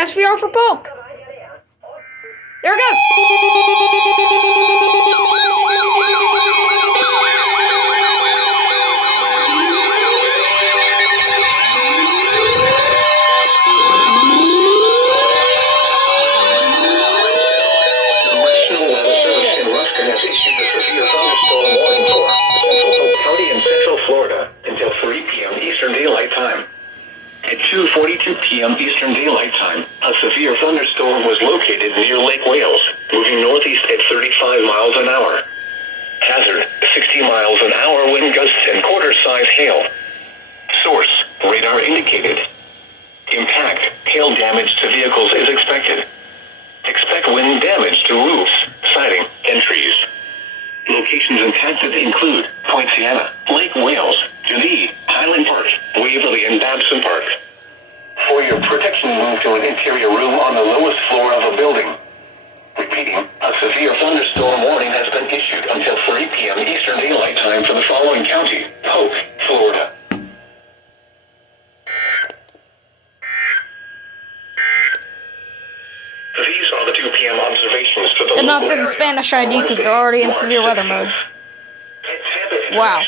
SVR for POLK. There it goes. The National Weather Service in Ruskin has issued a severe thunderstorm warning for Central Polk County and Central Florida until 3 p.m. Eastern Daylight Time. At 2:42 p.m. Eastern Daylight Time, a severe thunderstorm was located near Lake Wales, moving northeast at 35 miles an hour. Hazard, 60 miles an hour wind gusts and quarter-size hail. Source, radar indicated. Impact, hail damage to vehicles is expected. Expect wind damage to roofs, siding, and trees. Locations impacted include Point Sienna, Lake Wales, Geneva, Highland Park, Waverly, and Babson Park. For your protection, move to an interior room on the lowest floor of a building. Repeating, a severe thunderstorm warning has been issued until 3 p.m. Eastern Daylight Time for the following county: Polk, Florida. These are the 2 p.m. observations for the Did not local do the area. Spanish ID because they're already in severe weather mode. Wow.